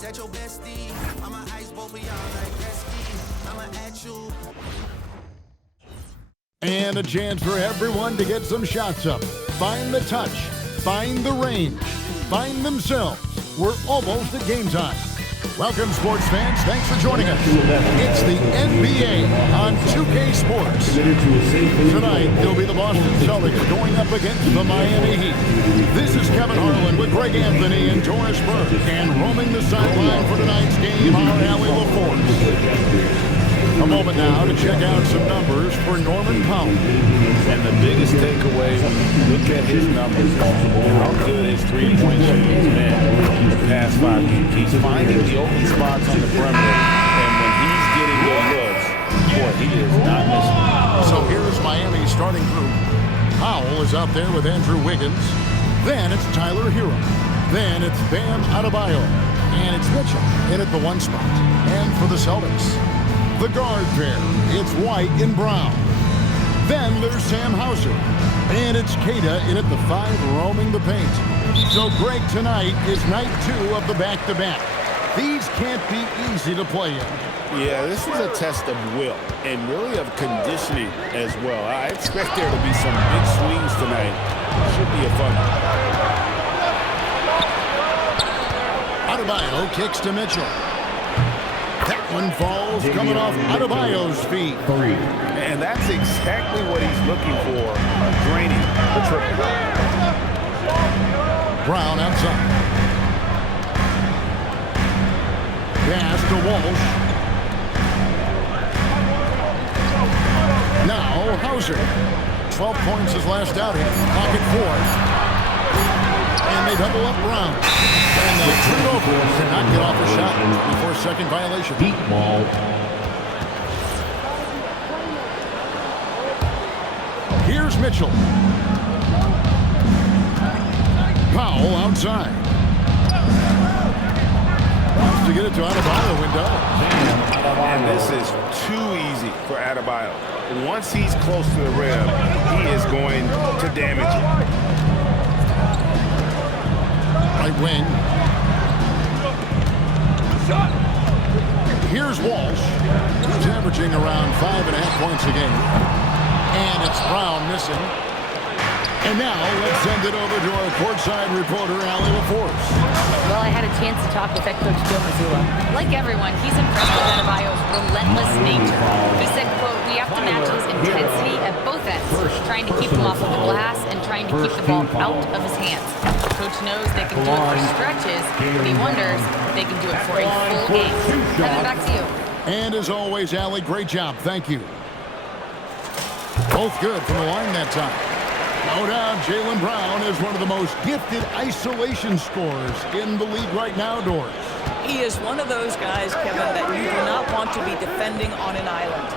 Is that your bestie? I'ma ice both of y'all like Gretzky. I'ma at you. And a chance for everyone to get some shots up. Find the touch. Find the range. Find themselves. We're almost at game time. Welcome, sports fans. Thanks for joining us. It's the NBA on 2K Sports. Tonight, it'll be the Boston Celtics going up against the Miami Heat. This is Kevin Harlan with Greg Anthony and Doris Burke. And roaming the sideline for tonight's game, our Allie LaForce. A moment now to check out some numbers for Norman Powell. And the biggest takeaway when you look at his numbers is how good his three-point shooting has been the past 5 games. He's finding the open spots on the perimeter, and when he's getting good looks, boy, he is not missing. So here's Miami's starting group. Powell is out there with Andrew Wiggins. Then it's Tyler Hero. Then it's Bam Adebayo. And it's Mitchell in at the 1 spot. And for the Celtics, the guard pair, it's White and Brown. Then there's Sam Hauser. And it's Queta in at the 5 roaming the paint. So Greg, tonight is night 2 of the back-to-back. These can't be easy to play in. Yeah, this is a test of will and really of conditioning as well. I expect there to be some big swings tonight. Should be a fun one. Adebayo kicks to Mitchell. That one falls coming off Adebayo's feet. And that's exactly what he's looking for, draining the triple. Brown outside. Pass to Walsh. Now Hauser. 12 points his last outing. Pocket 4. And they double up Brown. And they turn it over. Cannot get off the shot before second violation. Deep ball. Here's Mitchell. Powell outside. Wants to get it to Adebayo window. And this is too easy for Adebayo. Once he's close to the rim, he is going to damage it. Right wing. Here's Walsh. He's averaging around 5.5 points a game. And it's Brown missing. And now let's send it over to our courtside reporter, Allie LaForce. Well, I had a chance to talk with head coach Joe Mazzulla. Like everyone, he's impressed with Adebayo's relentless nature. He said, quote, "We have to match his intensity at both ends, trying to keep him off of the glass and trying to keep the ball out of his hands. Coach knows they can do it for stretches, but he wonders if they can do it for a full game." Kevin, back to you. And as always, Allie, great job. Thank you. Both good from the line that time. No doubt, Jaylen Brown is one of the most gifted isolation scorers in the league right now, Doris. He is one of those guys, Kevin, that you do not want to be defending on an island.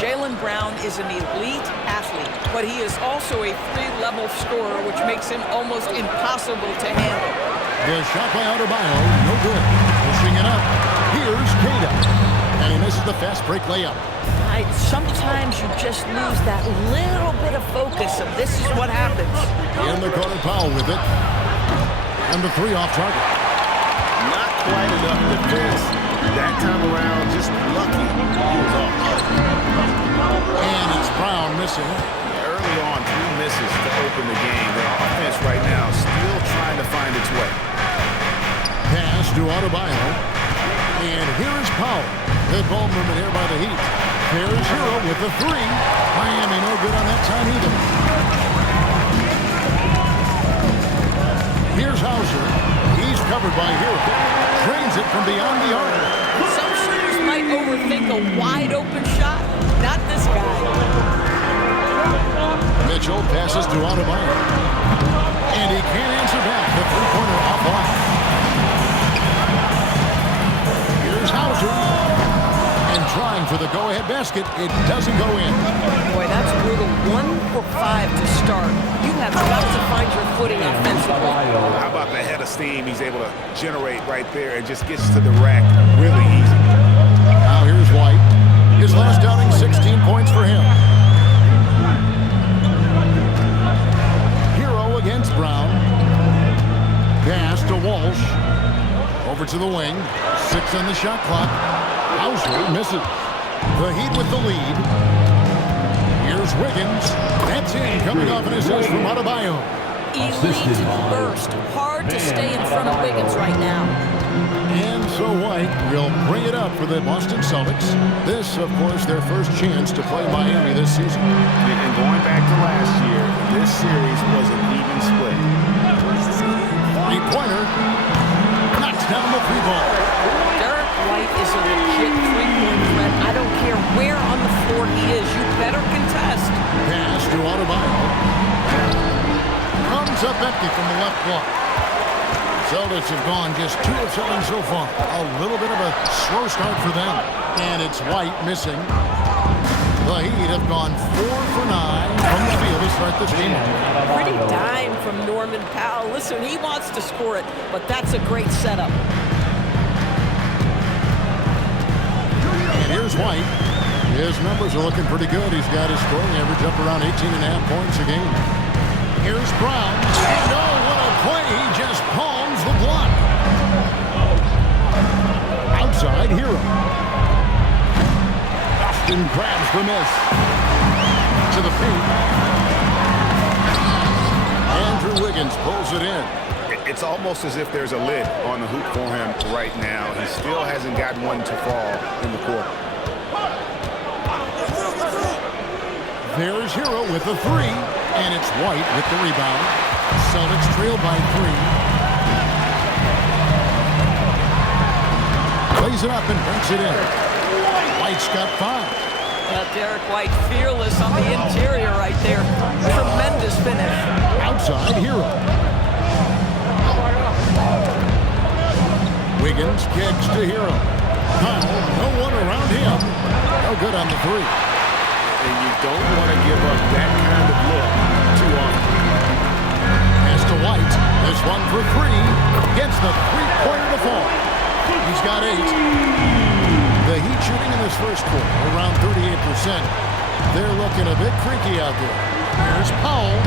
Jaylen Brown is an elite athlete, but he is also a 3-level scorer, which makes him almost impossible to handle. The shot by Adebayo, no good. Pushing it up. Here's Queta. And he misses the fast break layup. Sometimes you just lose that little bit of focus, and this is what happens. In the corner, Powell with it. And the 3 off target. Not quite enough defense. That time around, just lucky he was off. And it's Brown missing. Early on, 3 misses to open the game. Their offense right now still trying to find its way. Pass to Adebayo. And here is Powell. Good ball movement here by the Heat. There's Hero with the 3. Miami no good on that time either. Here's Hauser. He's covered by Hero. Trains it from beyond the arc. Some shooters might overthink a wide-open shot. Not this guy. Mitchell passes to Adebayo. And he can't answer back. The 3-pointer offline. Here's Hauser. And trying for the go-ahead basket. It doesn't go in. Boy, that's brutal. 1 for 5 to start. You have got to find your footing offensively. How about the head of steam he's able to generate right there and just gets to the rack really easy. Now here's White. His last outing, 16 points for him. Hero against Brown. Pass to Walsh. Over to the wing. 6 on the shot clock. Hauser misses. The Heat with the lead. Here's Wiggins. That's in, coming off an assist from Adebayo. Elite burst. Hard to stay in front of Wiggins right now. And so White will bring it up for the Boston Celtics. This, of course, their first chance to play Miami this season. And going back to last year, this series was an even split. Three-pointer. Knocks down the three ball. Derek White is a legit three-point threat. I don't care where on the floor he is. You better contest. Pass to Adebayo. Comes up empty from the left block. Celtics have gone just 2 of 7 so far. A little bit of a slow start for them. And it's White missing. The Heat have gone 4 for 9 from the field to start this game. Pretty dime from Norman Powell. Listen, he wants to score it, but that's a great setup. And here's White. His numbers are looking pretty good. He's got his scoring average up around 18.5 points a game. Here's Brown. And oh, what a play. He just palms the block. Outside, Hero. Boston grabs the miss. To the paint. Andrew Wiggins pulls it in. It's almost as if there's a lid on the hoop for him right now. He still hasn't gotten one to fall in the quarter. There's Hero with the 3, and it's White with the rebound. Celtics trail by 3. Plays it up and breaks it in. White's got 5. Derek White fearless on the interior right there. Tremendous finish. Outside, Hero. Wiggins kicks to Hero. Powell, no one around him. No good on the 3. And you don't want to give up that kind of look too often. Pass to White. This one for 3. Gets the three-pointer to fall. He's got 8. The Heat shooting in this first quarter around 38%. They're looking a bit creaky out there. Here's Powell.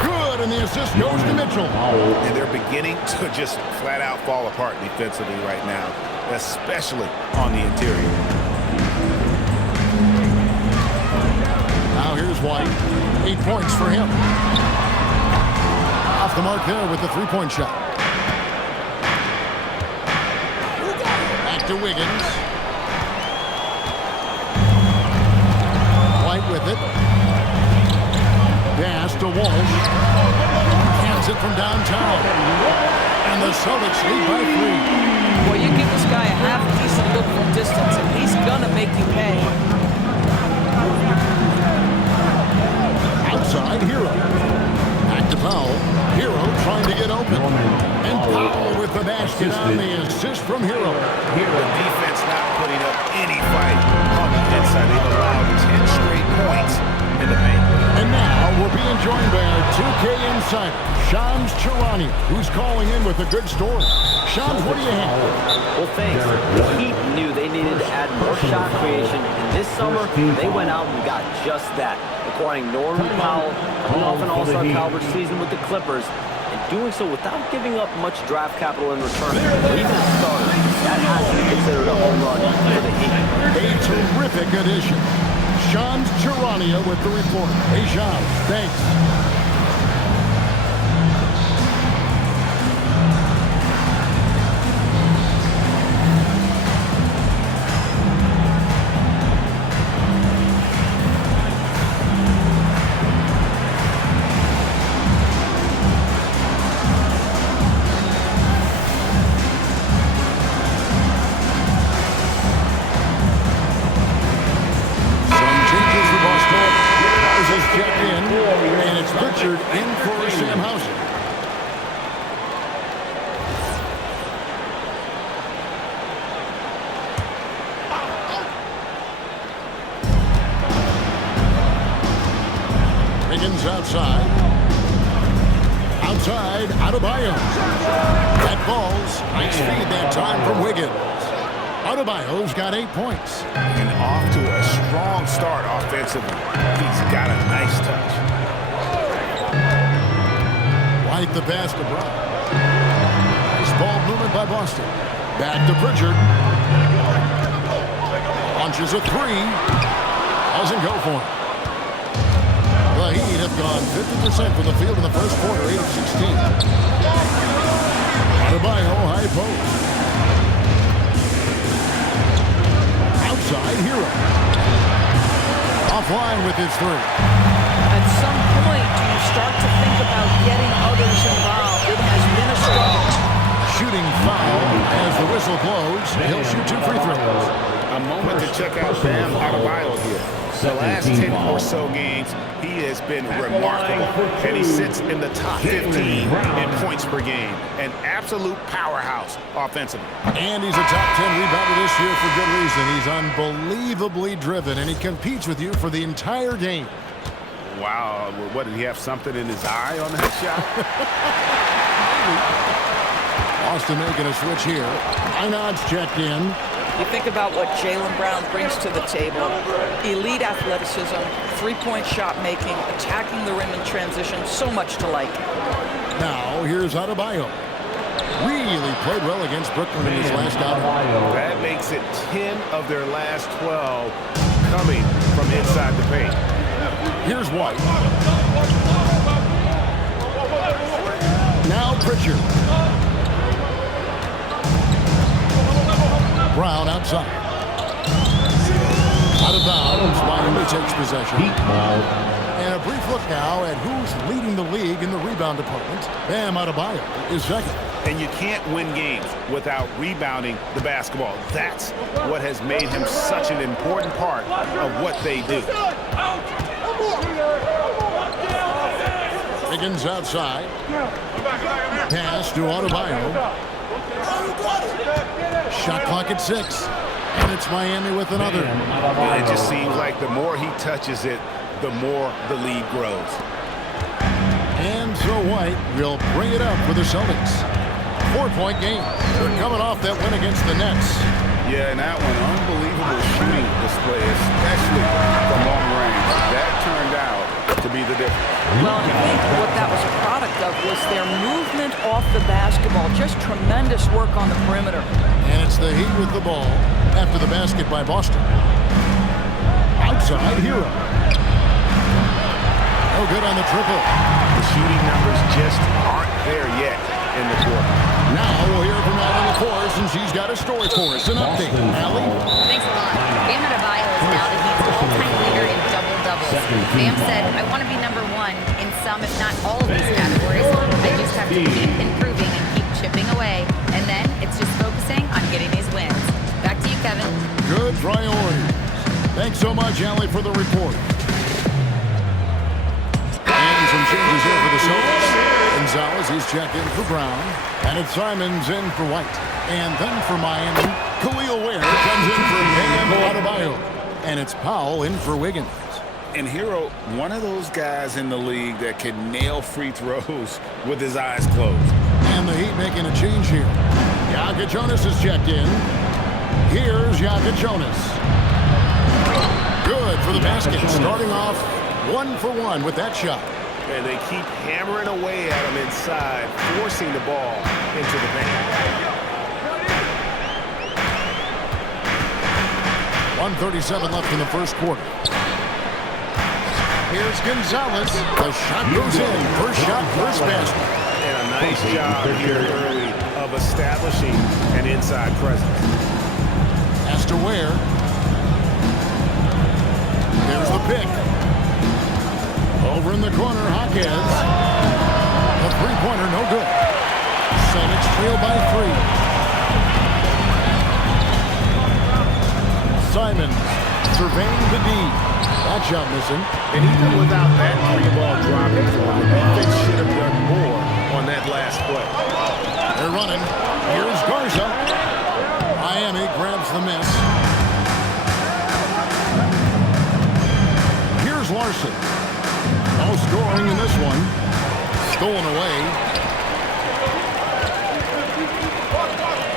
Good, and the assist goes to Mitchell. And they're beginning to just flat out fall apart defensively right now, especially on the interior. Now here's White. 8 points for him. Off the mark there with the three-point shot. Back to Wiggins. White with it. Pass to Walsh. Cans it from downtown. And the Celtics lead by 3. Well, you give this guy a half-decent look from distance, and he's gonna make you pay. Outside, Hero. Back to Powell. Hero trying to get open. And Powell with the basket on the assist from Hero. The defense not putting up any fight on the inside. They've allowed 10 straight points in the paint. And now we're being joined by our 2K insider, Shams Charania, who's calling in with a good story. Shams, what do you have? Well, thanks. The Heat knew they needed to add more shot creation, and this summer, they went out and got just that, acquiring Norman Powell, coming off an all-star caliber season with the Clippers, and doing so without giving up much draft capital in return. Even a starter, that has to be considered a home run for the Heat. A terrific addition. Shams Charania with the report. Hey, Shams, thanks. Pritchard in for Sam Hauser. Wiggins outside. Outside, Adebayo. That falls. Nice feed that time from Wiggins. Adebayo's got 8 points. And off to a strong start offensively. He's got a nice touch. White the pass to Brown. Nice ball movement by Boston. Back to Pritchard. Launches a three. Doesn't go for it. The Heat have gone 50% from the field in the first quarter, 8 of 16. Adebayo, high post. Outside, Hero. Offline with his three. At some point, do you start to think about getting others involved? It has been a struggle. Shooting foul as the whistle blows. He'll shoot 2 free throws. A moment to check out Bam Adebayo here. The last 10 or so games, he has been remarkable, and he sits in the top 15 in points per game. An absolute powerhouse offensively. And he's a top 10 rebounder this year for good reason. He's unbelievably driven, and he competes with you for the entire game. Wow, what, did he have something in his eye on that shot? Austin making a switch here. Einard's checked in. You think about what Jaylen Brown brings to the table. Elite athleticism, three-point shot making, attacking the rim in transition, so much to like. Now, here's Adebayo. Really played well against Brooklyn in his last outing. That makes it 10 of their last 12 coming from inside the paint. Here's White. Now Pritchard. Brown outside. Out of bounds. Miami takes possession. And a brief look now at who's leading the league in the rebound department. Bam Adebayo is second. And you can't win games without rebounding the basketball. That's what has made him such an important part of what they do. Higgins outside. Pass to Adebayo. Shot clock at 6. And it's Miami with another. It just seems like the more he touches it, the more the lead grows. And so White will bring it up for the Celtics. 4-point game. They're coming off that win against the Nets. Yeah, and that one, unbelievable shooting display, especially from long range. That turned out to be the difference. Well, I think what that was a product of was their movement off the basketball. Just tremendous work on the perimeter. And it's the Heat with the ball after the basket by Boston. Outside, Hero. No good on the triple. The shooting numbers just aren't there yet in the quarter. Now we'll hear from Allie LaForce, and she's got a story for us. An update. Allie? Thanks a lot. Bam Adebayo is now the Heat's all-time leader in double-doubles. Bam said, I want to be number one in some, if not all of these categories. I just have to keep improving and keep chipping away. And then it's just focusing on getting these wins. Back to you, Kevin. Good priority. Thanks so much, Allie, for the report. And some changes here for the Celtics. Gonzalez, he's checked in for Brown. And it's Simons in for White. And then for Miami, Khalil Ware comes in for Bam Adebayo. And it's Powell in for Wiggins. And Hero, one of those guys in the league that can nail free throws with his eyes closed. And the Heat making a change here. Jokic Jonas is checked in. Here's Jokic Jonas. Good for the basket. Starting off 1 for 1 with that shot. And they keep hammering away at him inside, forcing the ball into the paint. 1:37 left in the first quarter. Here's Gonzalez. The shot goes in. First shot, first basket. And a nice job here early of establishing an inside presence. Pass to Ware. There's the pick. Over in the corner, Hawkins. The three-pointer, no good. Celtics trail by 3. Simons surveying the D. That shot missing. And even without that three-ball dropping for him, the defense should have done more on that last play. They're running. Here's Garza. Miami grabs the miss. Here's Larson. No scoring in this one. Stolen away.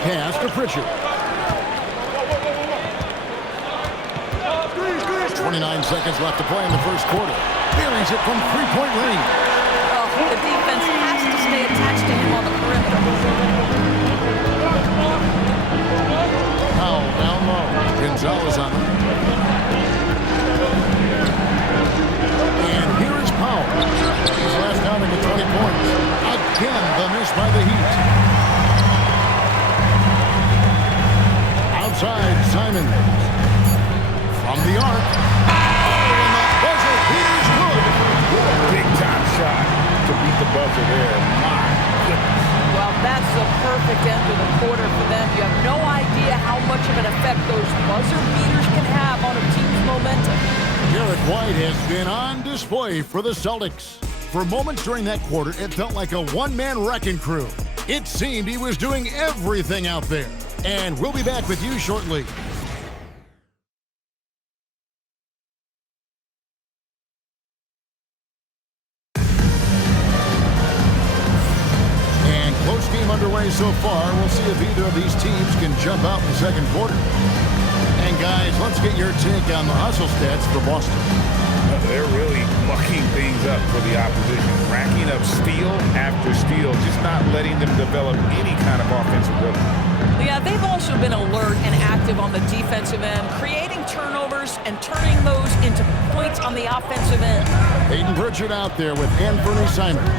Pass to Pritchard. 29 seconds left to play in the first quarter. Buries it from three-point range. Well, the defense has to stay attached to him on the perimeter. Simons. From the arc. Oh, and the buzzer beater's good. Big time shot to beat the buzzer there. My goodness. Well, that's the perfect end to the quarter for them. You have no idea how much of an effect those buzzer beaters can have on a team's momentum. Derek White has been on display for the Celtics. For moments during that quarter, it felt like a one-man wrecking crew. It seemed he was doing everything out there. And we'll be back with you shortly. And close game underway so far. We'll see if either of these teams can jump out in the second quarter. And guys, let's get your take on the hustle stats for Boston. They're really mucking things up for the opposition, racking up steal after steal, just not letting them develop any kind of offensive rhythm. Yeah, they've also been alert and active on the defensive end, creating turnovers and turning those into points on the offensive end. Peyton Pritchard out there with Anthony Simons.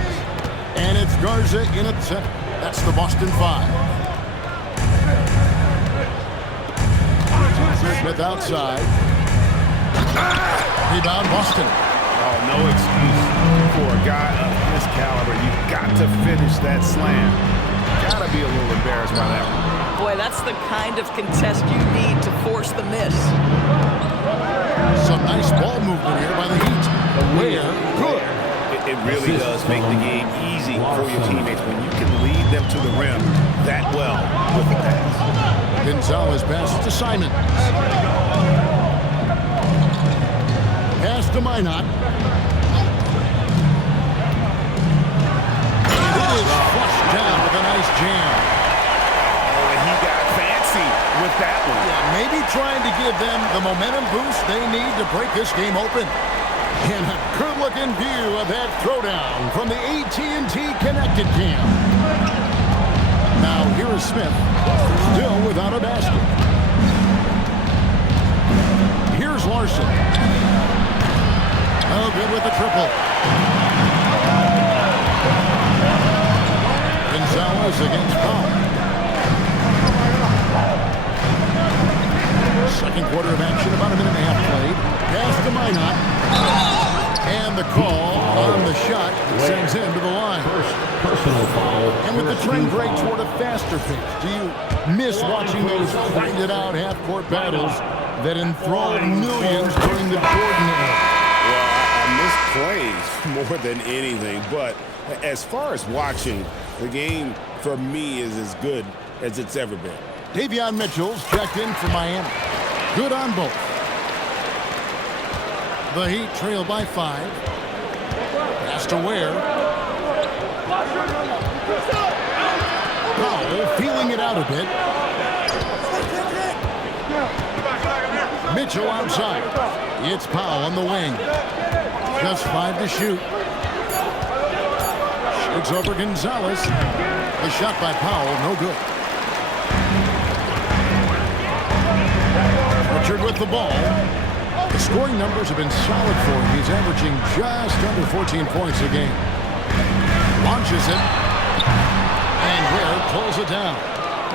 And it's Garza in at center. That's the Boston 5. Smith outside. Rebound Boston. Oh, no excuse for a guy of this caliber. You've got to finish that slam. Got to be a little embarrassed by that one. Boy, that's the kind of contest you need to force the miss. Some nice ball movement here by the Heat. Where? Good. It really does make the game easy for your teammates when you can lead them to the rim that well with the pass. Gonzalez passes to Simons. Pass to Minot. It is flushed down with a nice jam. Oh, and he got fancy with that one. Yeah, maybe trying to give them the momentum boost they need to break this game open. And a good-looking view of that throwdown from the AT&T Connected Cam. Now here is Smith, still without a basket. Here's Larson. Oh, good with the triple. Gonzalez against Powell. Second quarter of action, about a minute and a half played. Pass to Minot. And the call on the shot sends him to the line. Personal foul. And with the trend break toward a faster pace, do you miss watching those grinded-out half-court battles that enthralled millions during the Jordan era? Well, I miss plays more than anything, but as far as watching, the game for me is as good as it's ever been. Davion Mitchell's checked in for Miami. Good on both. The Heat trail by 5. Pass to Ware. Powell feeling it out a bit. Mitchell outside. It's Powell on the wing. Just 5 to shoot. Shoots over Gonzalez. The shot by Powell, no good. Pritchard with the ball. The scoring numbers have been solid for him. He's averaging just under 14 points a game. Launches it. And Ware pulls it down.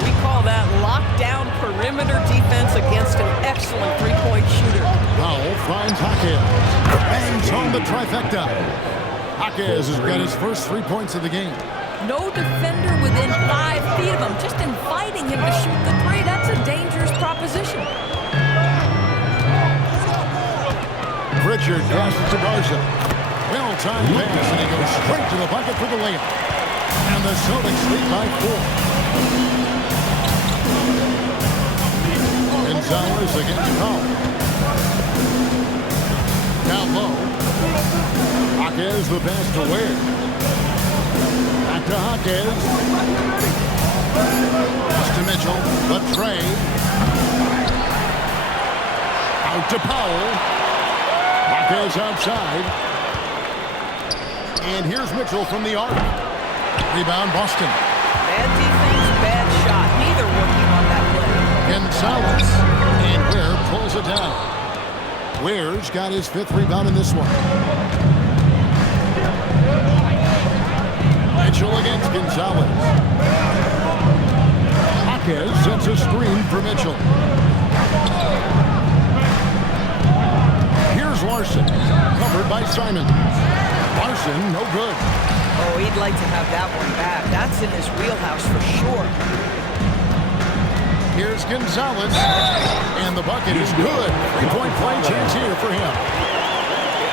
We call that lockdown perimeter defense against an excellent three-point shooter. Powell finds Jaquez. Bangs home the trifecta. Jaquez has got his first 3 points of the game. No defender within 5 feet of him. Just inviting him to shoot the three, that's a dangerous proposition. Pritchard passes to Garza. Well-timed pass, and he goes straight to the bucket for the layup. And the Celtics lead by 4. Gonzalez against Powell. Down low. Jaquez the pass to Ware. Back to Jaquez. Pass to Mitchell. The trade. Out to Powell. Jaquez outside. And here's Mitchell from the arc. Rebound Boston. Bad defense, bad shot. Neither working on that play. Gonzalez. And Ware pulls it down. Ware's got his 5th rebound in this one. Mitchell against Gonzalez. Jaquez sets a screen for Mitchell. Here's Larson, covered by Simon. Larson, no good. Oh, he'd like to have that one back. That's in his wheelhouse for sure. Here's Gonzalez, and the bucket is good. Three-point play chance here for him.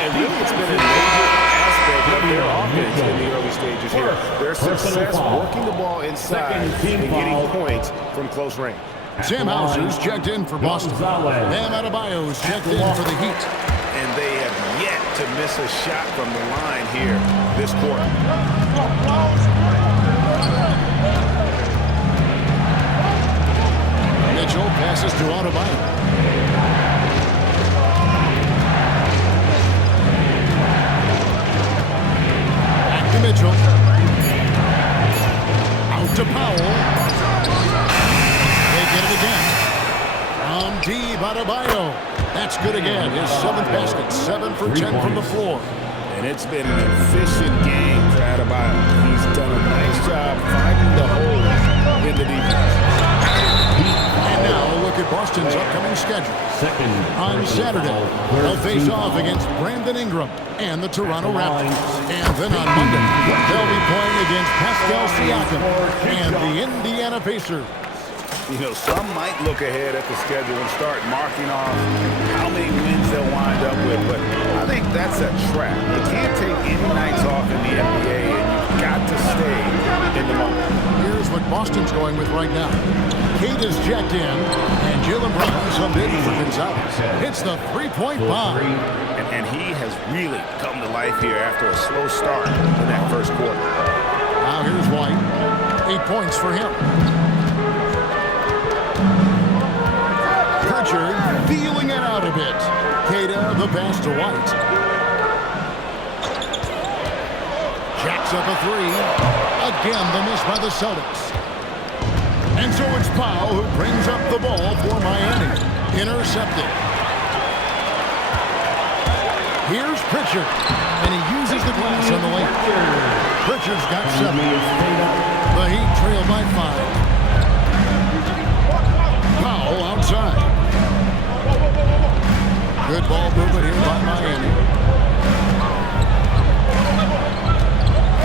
And really, it's been a major aspect of their offense in the early stages here. Their success working the ball inside and getting points from close range. Sam Hauser's checked in for Boston. Bam Adebayo's checked in for the Heat. And they have yet to miss a shot from the line here this quarter. Mitchell passes to Adebayo. Back to Mitchell. Out to Powell. They get it again. From deep, Adebayo. That's good again. His 7th basket. 7 for 10 from the floor. And it's been an efficient game for Adebayo. He's done a nice job finding the hole in the defense. And now look at Boston's upcoming schedule. On Saturday, they'll face off against Brandon Ingram and the Toronto Raptors. And then on Monday, they'll be playing against Pascal Siakam and the Indiana Pacers. You know, some might look ahead at the schedule and start marking off how many wins they'll wind up with, but I think that's a trap. You can't take any nights off in the NBA, and you've got to stay in the moment. Here's what Boston's going with right now. Kate is checked in, and Jaylen Brown subbed in for Gonzalez. Hits the three-point bomb. And he has really come to life here after a slow start in that first quarter. Now here's White. 8 points for him. Pritchard feeling it out a bit. Queta the pass to White. Jacks up a three. Again, the miss by the Celtics. And so it's Powell who brings up the ball for Miami. Intercepted. Here's Pritchard. And he uses the glass on the lane. Pritchard's got 7. The Heat trail by 5. Powell outside. Good ball movement here by Miami.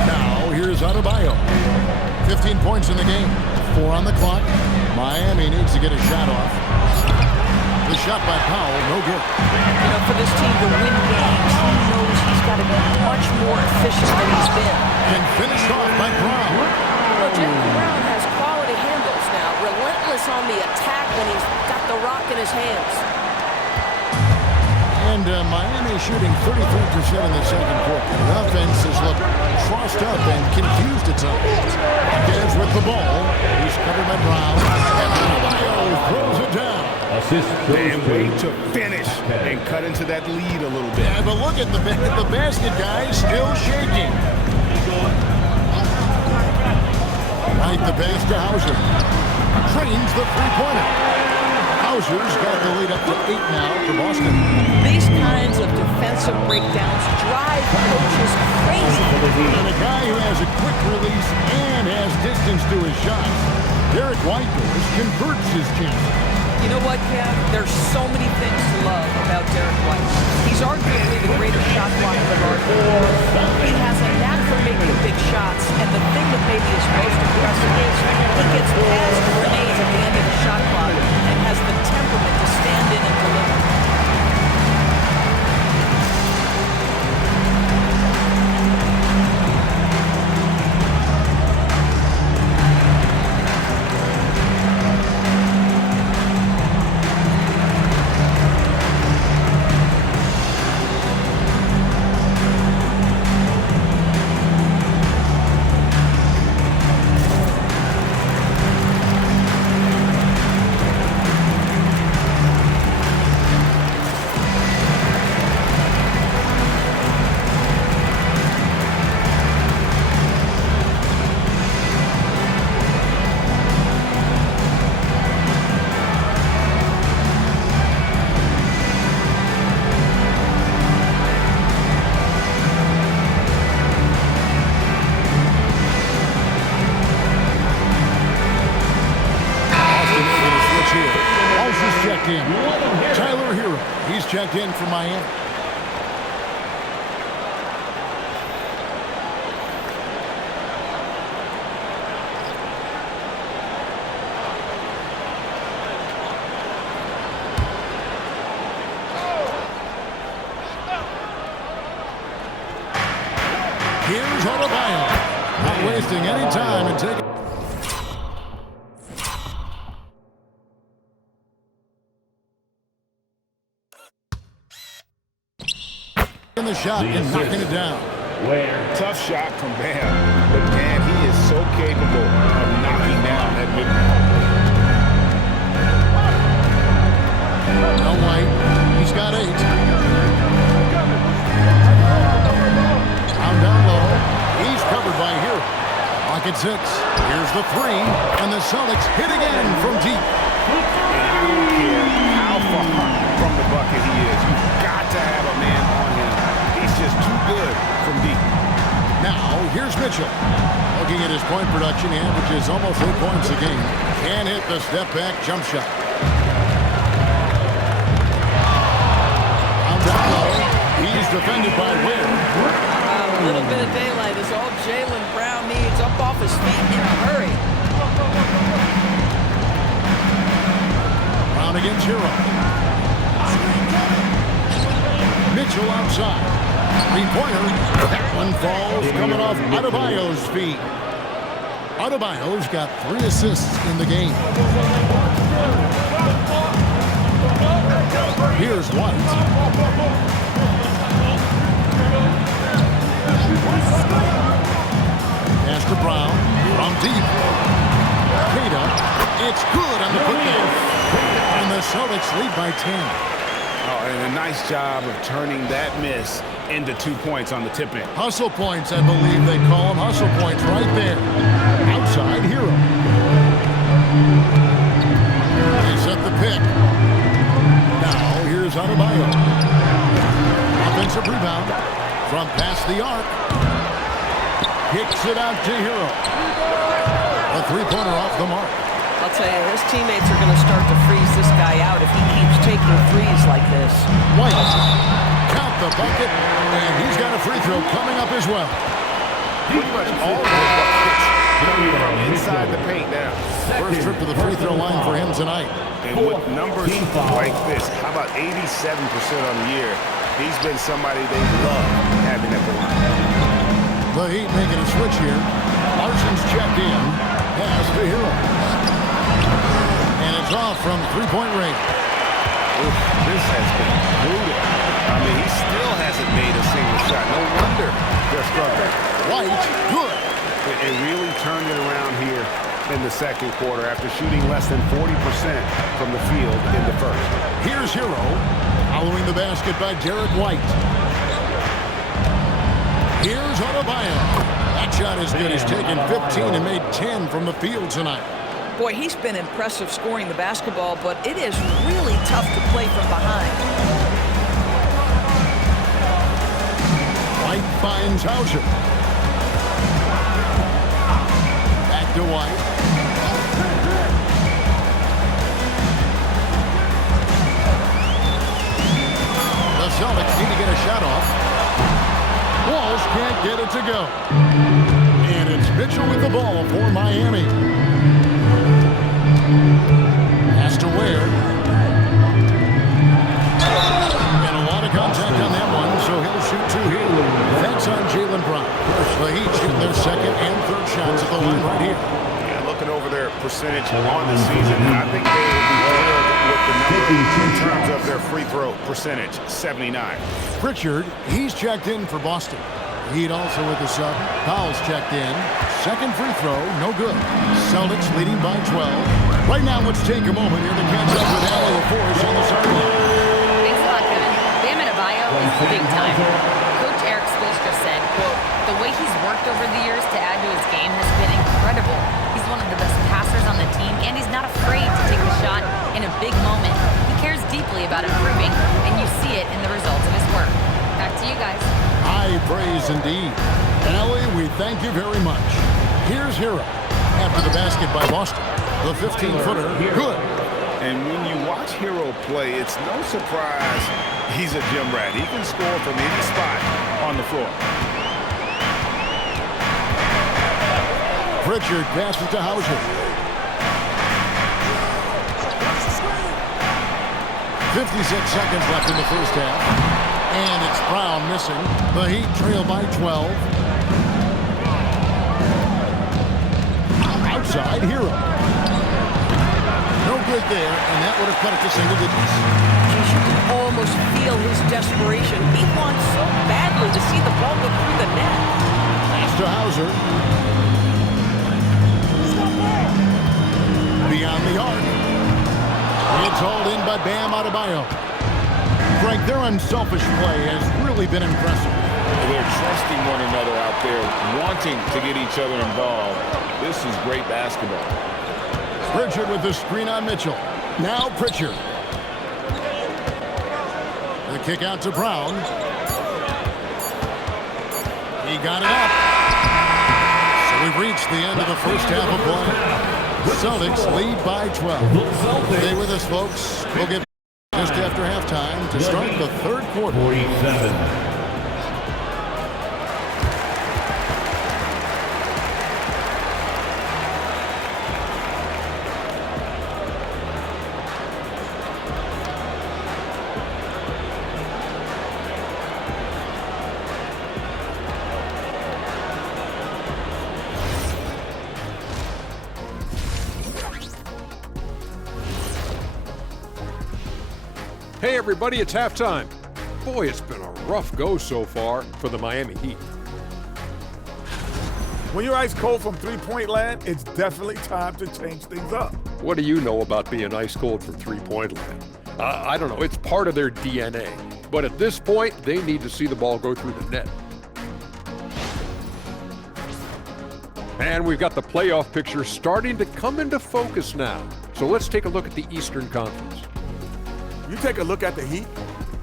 Now, here's Adebayo. 15 points in the game. 4 on the clock. Miami needs to get a shot off. The shot by Powell, no good. You know, for this team to win games, he knows he's got to be much more efficient than he's been. And finished off by Brown. Well, Jaylen Brown has quality handles now. Relentless on the attack when he's got the rock in his hands. And Miami shooting 33% in the second quarter. The offense has looked crossed up and confused at times. Marquez with the ball. He's covered by Brown. And Adebayo throws it down. And wait to finish and cut into that lead a little bit. Yeah, but look at the basket, guys. Still shaking. Right, the pass to Hauser. Trains the three-pointer. Hauser's got the lead up to 8 now for Boston. These kinds of defensive breakdowns drive coaches crazy. And a guy who has a quick release and has distance to his shots, Derek White converts his chances. You know what, Kev? There's so many things to love about Derek White. He's arguably the greatest shot blocker of our time. He has a knack for making big shots, and the thing that maybe is most impressive is he gets past grenades at the end of the shot clock and has the temperament to stand in and deliver. checked in. Tyler Hero, he's checked in for Miami. Here's Adebayo. Not wasting any time and taking the shot and knocking it down. Tough shot from Bam, but man, he is so capable of knocking down that mid. Now White, he's got 8. Down low, he's covered by Hero. Pocket 6. Here's the 3, and the Celtics hit again from deep. And I don't care how far from the bucket he is. You've got to have a man on him. He's just too good from deep. Now, here's Mitchell. Looking at his point production, he averages almost 8 points a game. Can hit the step-back jump shot. Down low, he's defended by Ware. A little bit of daylight is all Jaylen Brown needs. Up off his feet in a hurry. Brown against Hero. Mitchell outside. Three-pointer. That one falls coming off Adebayo's feet. Adebayo's got 3 assists in the game. Here's White. Pass to Brown from deep. Queta, it's good on the putback. And the Celtics lead by 10. Oh, and a nice job of turning that miss into 2 points on the tip-in. Hustle points, I believe they call them. Hustle points right there. Outside Hero. They set the pick. Now here's Adebayo. Offensive rebound from past the arc. Kicks it out to Hero. A three-pointer off the mark. I'll tell you, his teammates are going to start to freeze this guy out if he keeps taking threes like this. White. Count the bucket, and he's got a free throw coming up as well. Pretty much all of his buckets from inside the paint now. First trip to the free throw line for him tonight. And with numbers like this, how about 87% on the year? He's been somebody they love having at the line. The Heat making a switch here. Larson's checked in. Pass to Hero. And it's off from three-point range. Oof, this has been brutal. I mean, he still hasn't made a single shot. No wonder they're struggling. White, good. It really turned it around here in the second quarter after shooting less than 40% from the field in the first. Here's Hero, following the basket by Derek White. Here's Adebayo. That shot is good. He's taken 15 and made 10 from the field tonight. Boy, he's been impressive scoring the basketball, but it is really tough to play from behind. White finds Hauser. Back to White. The Celtics need to get a shot off. Walsh can't get it to go. And it's Mitchell with the ball for Miami. Has to Ware. And a lot of contact on that one, so he'll shoot 2 here. That's on Jaylen Brown. The Heat shooting their second and third shots at the line right here. Yeah, looking over their percentage on the season, I think they will be thrilled with the number in terms of their free throw percentage, 79. Pritchard, he's checked in for Boston. Heat also with the sub. Powell's checked in. Second free throw, no good. Celtics leading by 12. Right now, let's take a moment here to catch up with Allie LaForce on the sideline. Thanks a lot, Kevin. Bam Adebayo is big time. Coach Eric Spoelstra said, quote, "The way he's worked over the years to add to his game has been incredible. He's one of the best passers on the team, and he's not afraid to take the shot in a big moment. He cares deeply about improving, and you see it in the results of his work." Back to you guys. High praise indeed. And Ellie, we thank you very much. Here's Hero after the basket by Boston. The 15-footer, good. And when you watch Hero play, it's no surprise he's a gym rat. He can score from any spot on the floor. Pritchard passes to Hauser. 56 seconds left in the first half. And it's Brown missing. The Heat trail by 12. Outside, Hero. No good there, and that would have cut it to single digits. You can almost feel his desperation. He wants so badly to see the ball go through the net. Pass to Hauser. Beyond the arc. It's hauled in by Bam Adebayo. Frank, their unselfish play has really been impressive. They're trusting one another out there, wanting to get each other involved. This is great basketball. Pritchard with the screen on Mitchell. Now Pritchard. The kick out to Brown. He got it up. So we've reached the end of the first half of play. The Celtics lead by 12. Stay with us, folks. We'll get just after halftime to start the third quarter. 47. Hey everybody, it's halftime. Boy, it's been a rough go so far for the Miami Heat. When you're ice cold from three-point land, it's definitely time to change things up. What do you know about being ice cold from three-point land? I don't know, it's part of their DNA. But at this point, they need to see the ball go through the net. And we've got the playoff picture starting to come into focus now. So let's take a look at the Eastern Conference. You take a look at the Heat,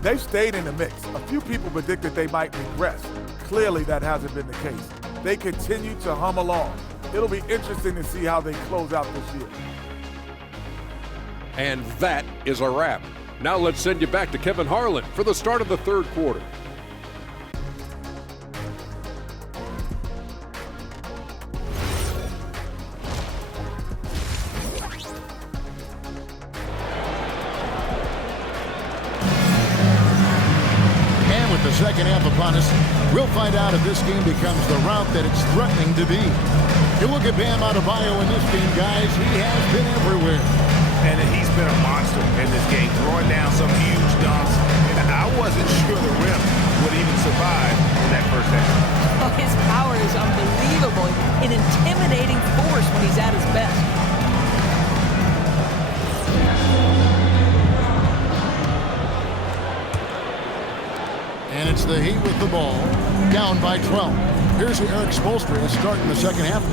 they've stayed in the mix. A few people predicted they might regress. Clearly, that hasn't been the case. They continue to hum along. It'll be interesting to see how they close out this year. And that is a wrap. Now let's send you back to Kevin Harlan for the start of the third quarter. Second half upon us, we'll find out if this game becomes the route that it's threatening to be. You look at Bam Adebayo in this game, guys, he has been everywhere. And he's been a monster in this game, throwing down some huge dunks. And I wasn't sure the rim would even survive in that first half. Oh, his power is unbelievable, an intimidating force when he's at his best. And it's the Heat with the ball, down by 12. Here's who Eric Spoelstra is starting the second half.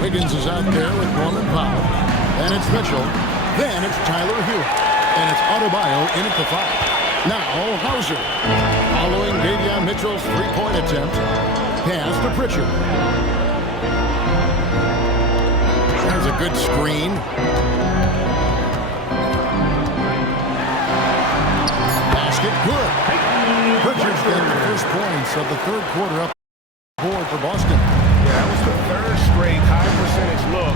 Wiggins is out there with Norman Powell. Then it's Mitchell. Then it's Tyler Hewitt. And it's Adebayo in at the foul. Now Hauser. Following Davion Mitchell's three-point attempt. Pass to Pritchard. There's a good screen. Basket good. Pritchard's getting the first points of the third quarter up board for Boston. Yeah, that was the third straight high percentage look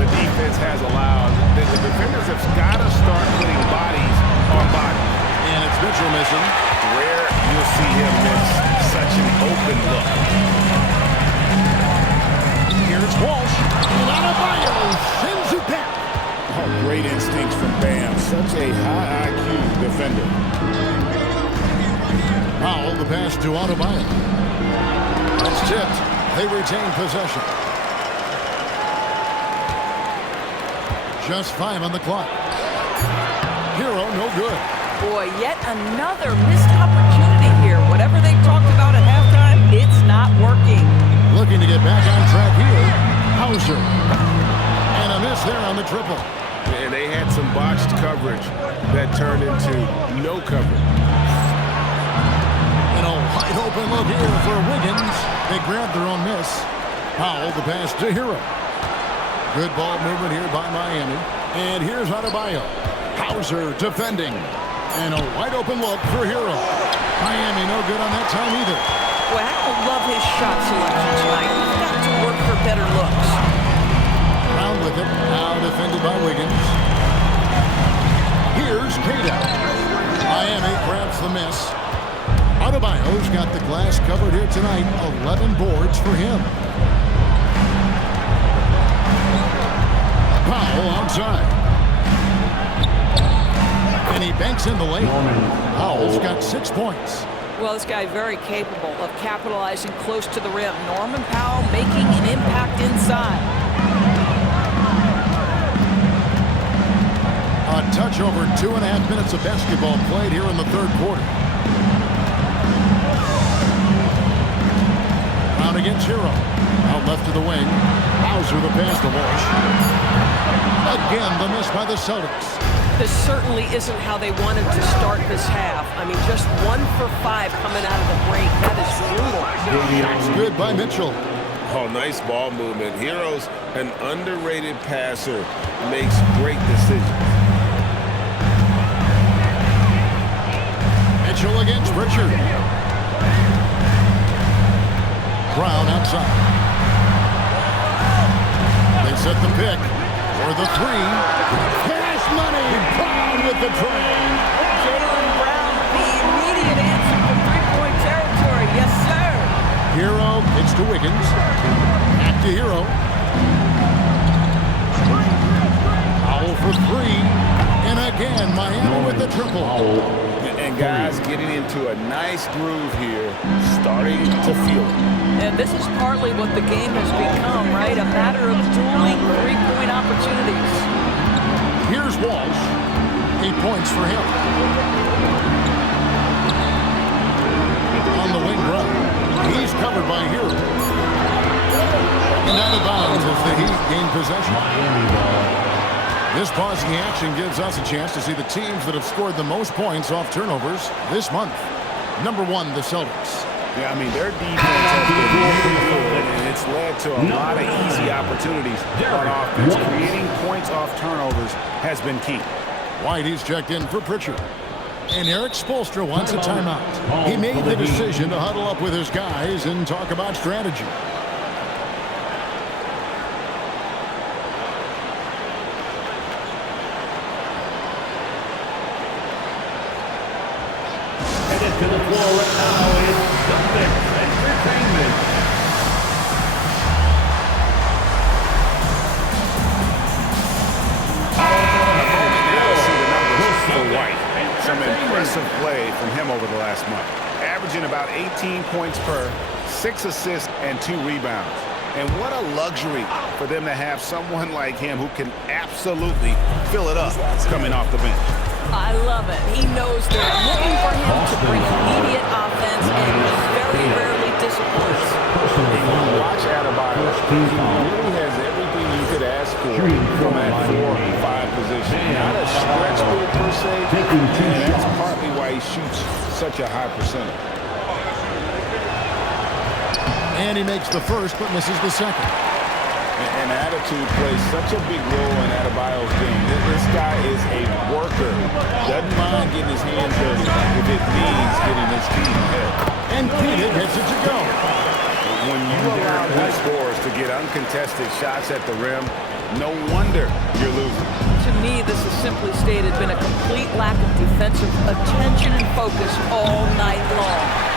the defense has allowed. The defenders have got to start putting bodies on bodies. And it's Mitchell missing. Rare you'll see him miss such an open look. Here's Walsh. And Adebayo sends it back. Oh, great instincts from Bam. Such a high IQ defender. Powell, the pass to Adebayo. That's tipped. They retain possession. Just 5 on the clock. Hero, no good. Boy, yet another missed opportunity here. Whatever they talked about at halftime, it's not working. Looking to get back on track here. Hauser. And a miss there on the triple. And they had some botched coverage that turned into no coverage. And a wide open look here for Wiggins. They grabbed their own miss. Powell, the pass to Hero. Good ball movement here by Miami. And here's Adebayo. Hauser defending. And a wide open look for Hero. Miami no good on that time either. Well, I don't love his shot selection tonight. He's got to work for better looks. Brown with it. Now defended by Wiggins. Here's Queta. Miami grabs the miss. Adebayo's got the glass covered here tonight. 11 boards for him. Powell outside. And he banks in the lane. Powell's got 6 points. Well, this guy very capable of capitalizing close to the rim. Norman Powell making an impact inside. A touch over 2.5 minutes of basketball played here in the third quarter. Brown against Hero. Out left to the wing. Hauser the pass to Walsh. Again, the miss by the Celtics. This certainly isn't how they wanted to start this half. I mean, just 1 for 5 coming out of the break. That is brutal. That's good by Mitchell. Oh, nice ball movement. Hero's an underrated passer. Makes great decisions. Mitchell against Richard. Brown outside. They set the pick for the 3. Cash money. Brown with the tray. Jaylen Brown, the immediate answer for three-point territory. Yes, sir. Hero gets to Wiggins. Back to Hero. Powell for 3. And again, Miami with the triple. And guys getting into a nice groove here, starting to feel it. And this is partly what the game has become, right? A matter of dueling three-point opportunities. Here's Walsh. 8 points for him. On the wing run. He's covered by Hero. And out of bounds as the Heat gain possession. This pause in the action gives us a chance to see the teams that have scored the most points off turnovers this month. Number 1, the Celtics. Yeah, I mean, their defense has been really good, and it's led to a lot of easy opportunities on offense. Creating points off turnovers has been key. Whitey's checked in for Pritchard. And Eric Spoelstra wants a timeout. He made the decision to huddle up with his guys and talk about strategy. To the floor right now is Celtics Entertainment. Now see the numbers for White. Some impressive play from him over the last month. Averaging about 18 points per, 6 assists, and 2 rebounds. And what a luxury for them to have someone like him who can absolutely fill it up coming off the bench. I love it. He knows they're looking for him to bring immediate offense, and he very rarely disappoints. Watch Adebayo. He really has everything you could ask for from that 4 or 5 position. Not a stretch big per se, and that's partly why he shoots such a high percentage. And he makes the first but misses the second. And attitude plays such a big role in Adebayo's game. This guy is a worker. Doesn't mind getting his hands dirty if it means getting his team ahead. And Queta gets it to go. When you allow good scorers to get uncontested shots at the rim, no wonder you're losing. To me, this has simply stated been a complete lack of defensive attention and focus all night long.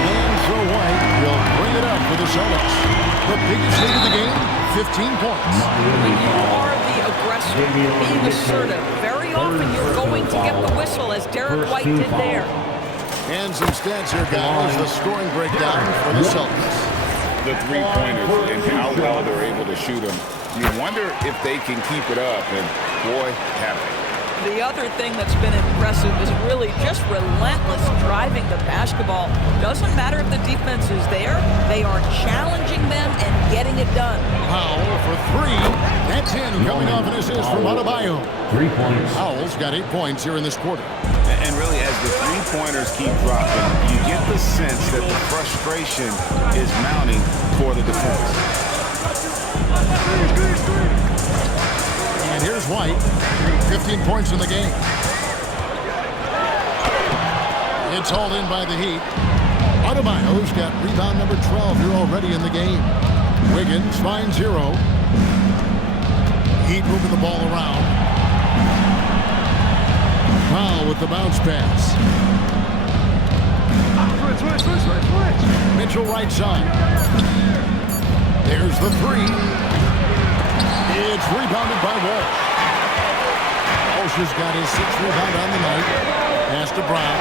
And so White will bring it up for the Celtics. The biggest lead of the game, 15 points. When you are the aggressor, being assertive, very often you're going to get the whistle, as Derek White did there. And some stats here, guys. The scoring breakdown for the Celtics. The three-pointers and how well they're able to shoot them. You wonder if they can keep it up, and boy, have they. The other thing that's been impressive is really just relentless driving the basketball. Doesn't matter if the defense is there, they are challenging them and getting it done. Powell for 3. That's in, coming off an assist from Adebayo. 3 points. Powell's got 8 points here in this quarter. And really, as the three-pointers keep dropping, you get the sense that the frustration is mounting for the defense. And here's White. 15 points in the game. It's hauled in by the Heat. Adebayo's got rebound number 12 here already in the game. Wiggins finds Hero. Heat moving the ball around. Powell with the bounce pass. Mitchell right side. There's the three. It's rebounded by Walsh. Walsh has got his 6th rebound on the night. Pass to Brown.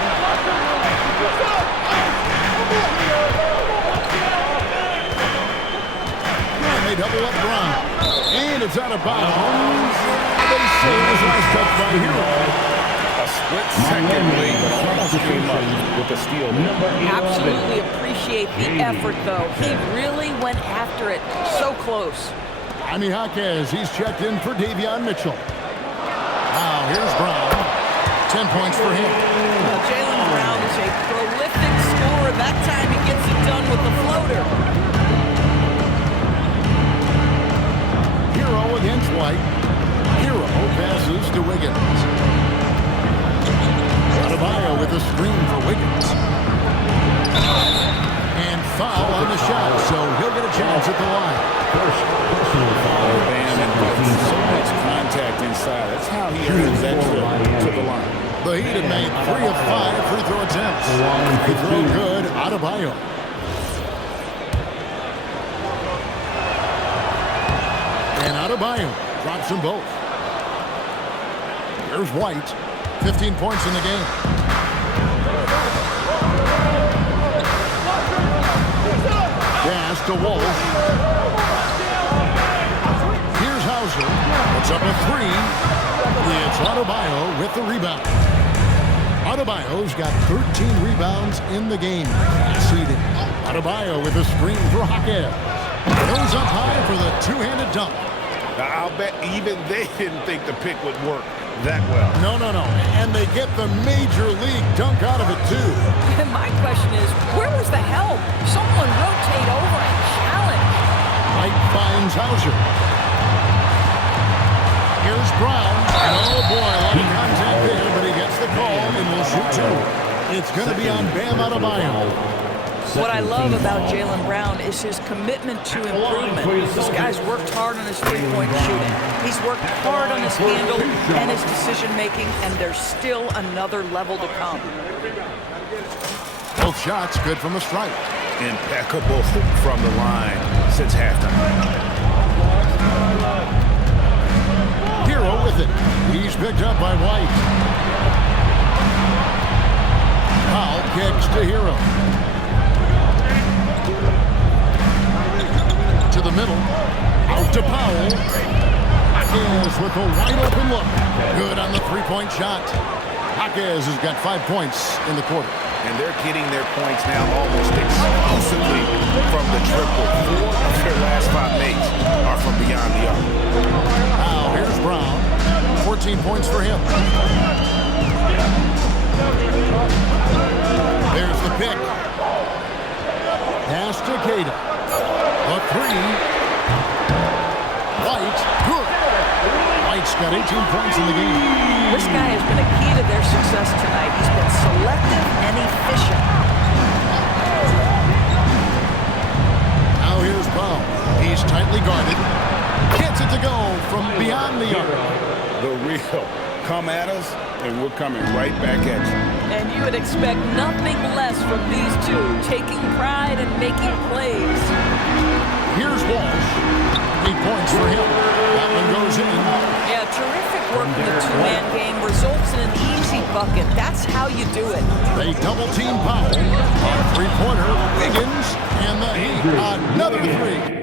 And they double up Brown. And it's out of bounds. They say it was last touch by Hero. A split-second lead, but almost came up with a steal. Absolutely appreciate the effort, though. He really went after it. So close. Jaime Jaquez, he's checked in for Davion Mitchell. Now, here's Brown. 10 points for him. Well, Jaylen Brown is a prolific scorer. That time he gets it done with the floater. Hero against White. Hero passes to Wiggins. Adebayo with a screen for Wiggins. And foul on the shot, so he'll get a chance at the line. First personal foul. Bam invites so much contact inside. That's how he earns that trip to the line. The Heat have made 3 of 5 free throw attempts. Free throw good, Adebayo. And Adebayo drops them both. Here's White. 15 points in the game. Pass to Walsh. Here's Hauser. Puts up a 3. It's Adebayo with the rebound. Adebayo's got 13 rebounds in the game. Seeded. Adebayo with a screen for Jaquez. Goes up high for the two-handed dunk. I'll bet even they didn't think the pick would work that well. No. And they get the major league dunk out of it, too. And my question is, where was the help? Someone rotate over and challenge. White finds Hauser. Here's Brown. Oh, boy, a lot of contact there, but he gets the call and will shoot 2. It's going to be on Bam Adebayo. What I love about Jaylen Brown is his commitment to improvement. This guy's worked hard on his three-point shooting. He's worked hard on his handle and his decision-making, and there's still another level to come. Both shots good from the stripe. Impeccable from the line since halftime. Hero with it. He's picked up by White. Powell kicks to Hero. To the middle. Out to Powell. Jaquez with a wide open look. Good on the three-point shot. Jaquez has got 5 points in the quarter. And they're getting their points now almost exclusively from the triple. 4 of their last 5 mates are from beyond the arc. Now here's Brown. 14 points for him. There's the pick. Pass to Queta. A 3. White, good. White's got 18 points in the game. This guy has been a key to their success tonight. He's been selective and efficient. Now here's Powell. He's tightly guarded. Gets it to go from beyond the arc. The real. Come at us, and we're coming right back at you. And you would expect nothing less from these two, taking pride and making plays. Here's Walsh. 8 points for him. That one goes in. Yeah, terrific work in the two-man game. Results in an easy bucket. That's how you do it. They double-team Powell. On three-pointer, Wiggins, and the Heat. Another 3.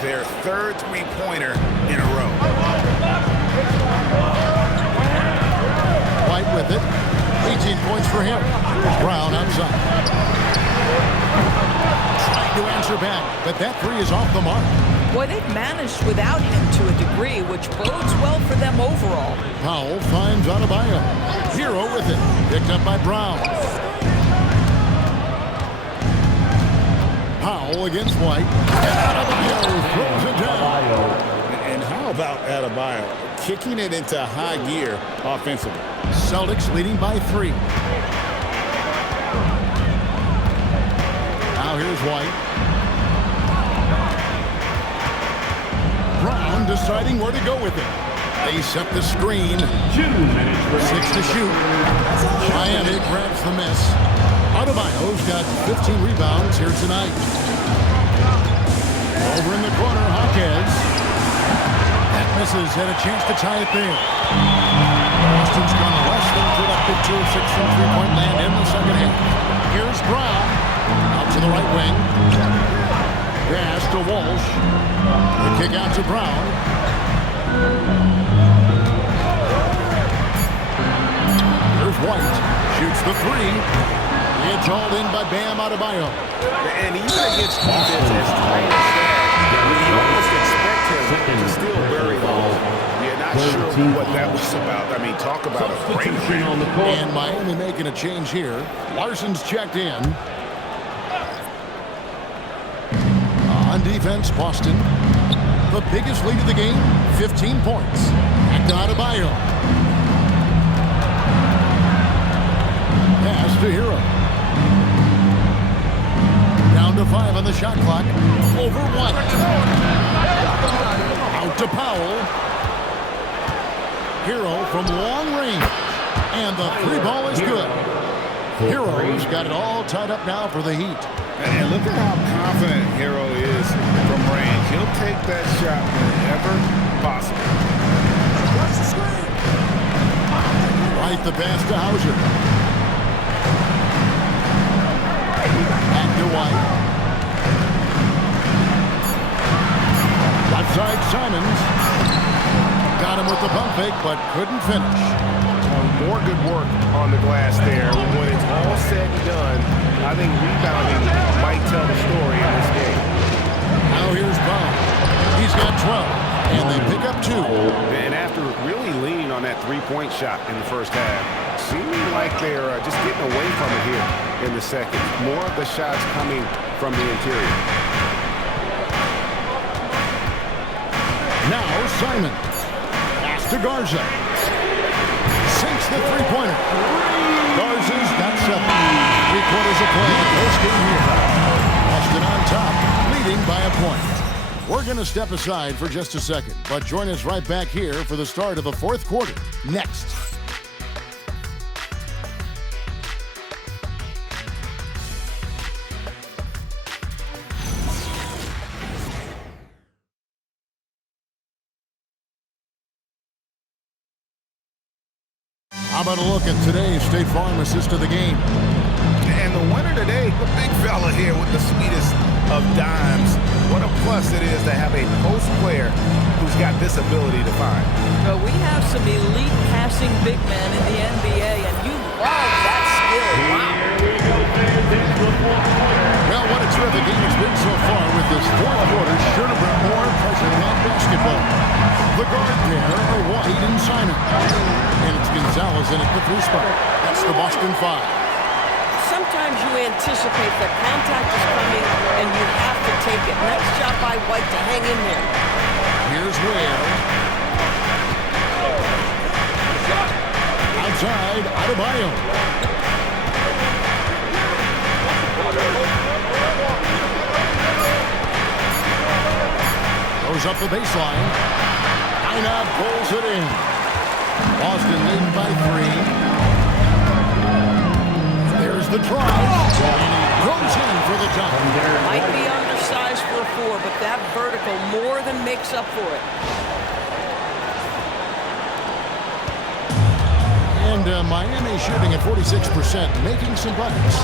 Their third three-pointer in a row. for him. Brown outside. Trying to answer back, but that three is off the mark. Boy, they've managed without him to a degree, which bodes well for them overall. Powell finds Adebayo. Hero with it. Picked up by Brown. Powell against White. And Adebayo throws it down. And how about Adebayo kicking it into high gear offensively? Celtics leading by 3. Now here's White. Brown deciding where to go with it. They set the screen. 2 minutes remaining. 6 to shoot. Miami grabs the miss. Adebayo's got 15 rebounds here tonight. Over in the corner, Hawkins. That misses. Had a chance to tie it there. Boston's gone less than productive 2 of 6 from three-point land in the second half. Here's Brown. Out to the right wing. Pass to Walsh. The kick out to Brown. Here's White. Shoots the three. It's hauled in by Bam Adebayo. And even against defense as tight as that, you almost expect him to still bury the ball. You're not sure what that was about. I mean, talk about a brain on the court. And Miami making a change here. Larson's checked in. On defense, Boston. The biggest lead of the game, 15 points. Back to Adebayo. Pass to Hero. Down to 5 on the shot clock. Over 1. Out to Powell. Hero from long range. And the three ball is good. Hero's got it all tied up now for the Heat. And look at how confident Hero is from range. He'll take that shot whenever possible. Right the pass to Hauser. Back to White. Left side Simons. Got him with the pump fake, but couldn't finish. More good work on the glass there. When it's all said and done, I think rebounding might tell the story in this game. Now here's Brown. He's got 12, and they pick up 2. And after really leaning on that three-point shot in the first half, seeming like they're just getting away from it here in the second. More of the shots coming from the interior. Now Simon. Pass to Garza. Sinks the three-pointer. Garza's got 7. 3 quarters of play. First game here. Boston on top, leading by a point. We're going to step aside for just a second, but join us right back here for the start of the fourth quarter. Next. How about a look at today's State Farm assist of the game? And the winner today, the big fella here with the sweetest of dimes. What a plus it is to have a post player who's got this ability to find. Well, we have some elite passing big men in the NBA, and you love that skill. Wow. Well, what a terrific game it's been so far with this fourth quarter sure to bring more pressure on basketball. The guard pair are White and Simon. And it's Gonzalez in at the 3 spot. That's the Boston 5. Sometimes you anticipate that contact is coming and you have to take it. Nice job by White to hang in there. Here's Ware. Outside, Adebayo. Goes up the baseline. Einab pulls it in. Boston leading by 3. There's the try. And he goes in for the jump. Might be undersized for a 4, but that vertical more than makes up for it. And Miami shooting at 46%, making some buckets.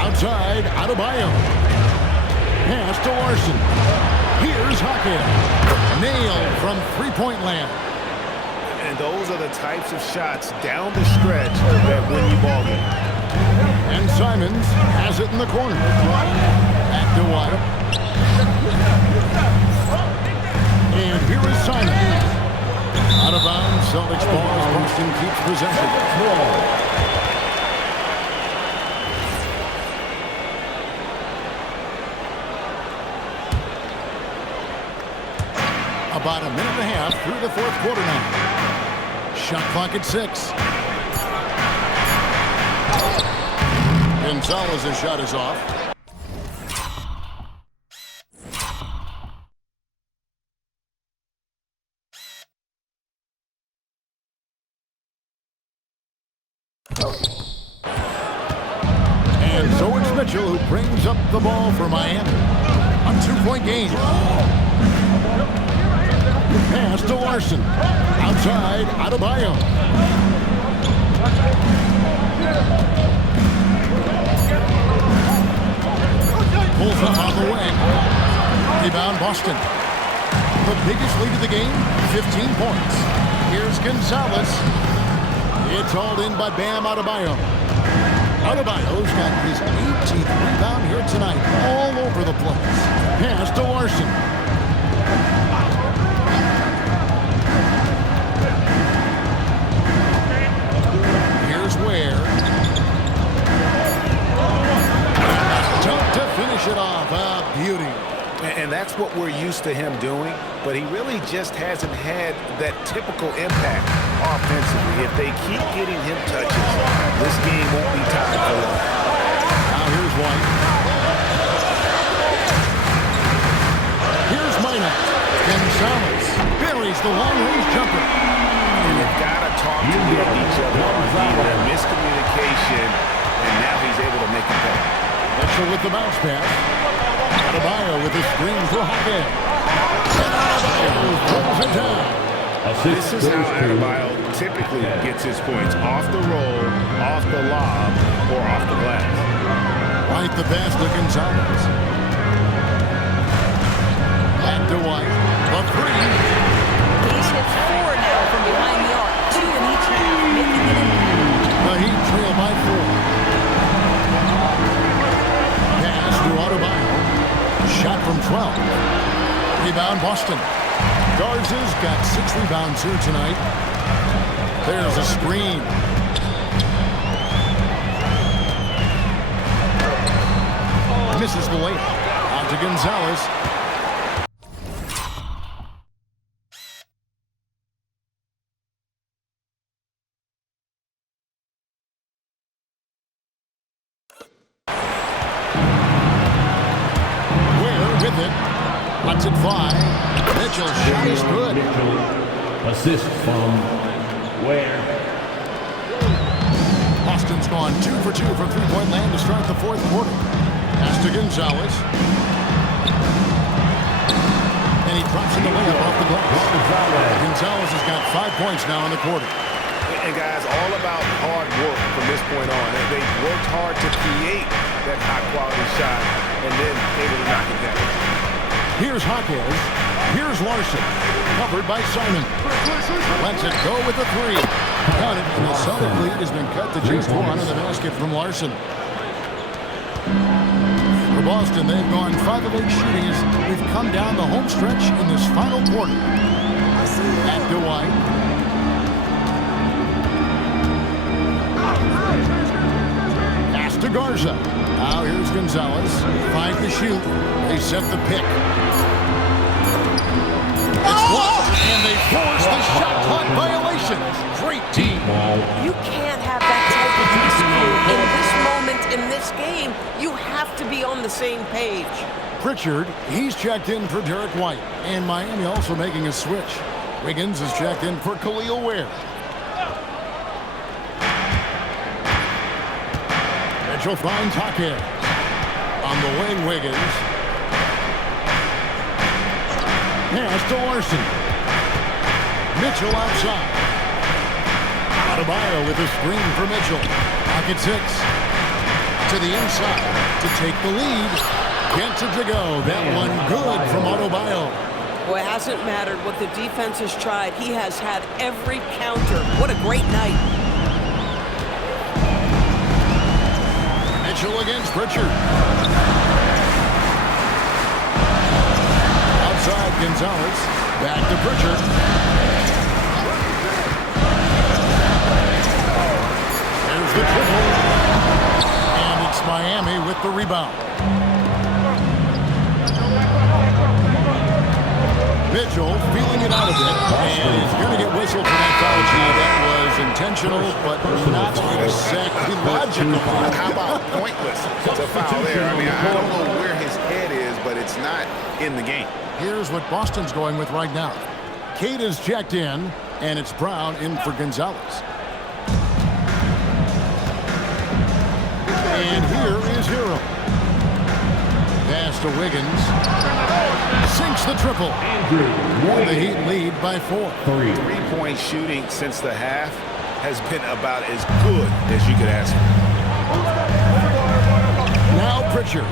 Outside, Adebayo. Pass to Larson. Here's Hawkins. Nailed from three-point land. And those are the types of shots down the stretch that win you ball game. And Simons has it in the corner. Back to White. And here is Simons. Out of bounds, Celtics ball as Boston keeps possession. About a minute and a half through the fourth quarter now. Shot clock at 6. Gonzalez's shot is off. And so it's Mitchell who brings up the ball for Miami. A 2-point game. Pass to Larson. Outside, Adebayo. Pulls up on the wing. Rebound Boston. The biggest lead of the game, 15 points. Here's Gonzalez. It's hauled in by Bam Adebayo. Adebayo's got his 18th rebound here tonight. All over the place. Pass to Larson. Ware. Dunk to finish it off. A beauty. And that's what we're used to him doing, but he really just hasn't had that typical impact offensively. If they keep getting him touches, this game won't be tied for long. Now here's White. Here's Minot. Gonzalez buries the long-range jumper. You've got to talk to each other. Either miscommunication, and now he's able to make a play. Mitchell with the bounce pass. Adebayo with the screen for Hawkins. And Adebayo pulls it down. This is how Adebayo typically gets his points. Off the roll, off the lob, or off the glass. Right the pass to Gonzalez. Back to White. The three. He's hit 4 now from behind the arc. 2 in each half, making it impact. The Heat trail by 4. Pass to Adebayo. Shot from 12. Rebound Boston. Garza's got 6 rebounds here tonight. There's a screen. Misses the layup. Out to Gonzalez. Lets it fly. Mitchell's shot is good. Mitchell, assist from Ware. Boston's gone 2 for 2 from three-point land to start the fourth quarter. Pass to Gonzalez. And he drops in the layup off the glass. Gonzalez has got 5 points now in the quarter. And guys, all about hard work from this point on. They've worked hard to create that high-quality shot and then able to knock it down. Here's Hawkins. Here's Larson. Covered by Simon. Lets it go with the 3. Got it, and the Celtic lead has been cut to just 1 on the basket from Larson. For Boston, they've gone 5 of 8 shooting as we've come down the home stretch in this final quarter. Back to White. Pass to Garza. Now here's Gonzalez. 5 to shoot. They set the pick. It's blocked, and they force the shot clock violation. Great team. You can't have that type of dispute in this moment in this game. You have to be on the same page. Pritchard, he's checked in for Derek White. And Miami also making a switch. Wiggins is checked in for Khalil Ware. Mitchell finds Hawkins. On the wing, Wiggins. Pass to Larson. Mitchell outside. Adebayo with a screen for Mitchell. Pocket 6. To the inside to take the lead. Gets it to go. That one good from Adebayo. Well, it hasn't mattered what the defense has tried. He has had every counter. What a great night. Mitchell against Pritchard. Outside Gonzalez. Back to Pritchard. There's the triple. And it's Miami with the rebound. Mitchell feeling it out a bit, and he's going to get whistled for that foul. That was intentional, but not exactly logical. How about pointless to foul there? I mean, I don't know where his head is, but it's not in the game. Here's what Boston's going with right now. Cade is checked in, and it's Brown in for Gonzalez. And here is Hero. Pass to Wiggins. Sinks the triple. And the Heat lead by 4. Three-point shooting since the half has been about as good as you could ask for. Now Pritchard.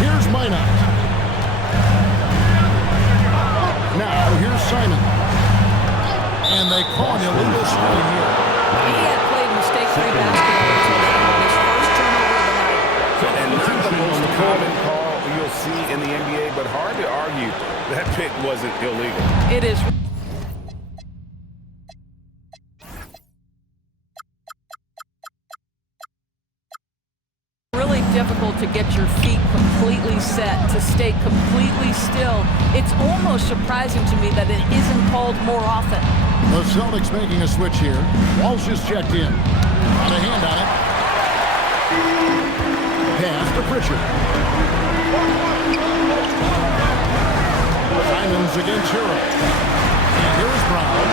Here's Minot. Now here's Simon. And they call an illegal screen here. He had played mistake-free basketball until then on his first turnover of the night. And not the most common call you'll see in the NBA, but hard to argue that pick wasn't illegal. It is. Really difficult to get your feet completely set, to stay completely still. It's almost surprising to me that it isn't called more often. The Celtics making a switch here. Walsh is checked in. Got a hand on it. Pass to Pritchard. Simons against Hero. And here's Brown.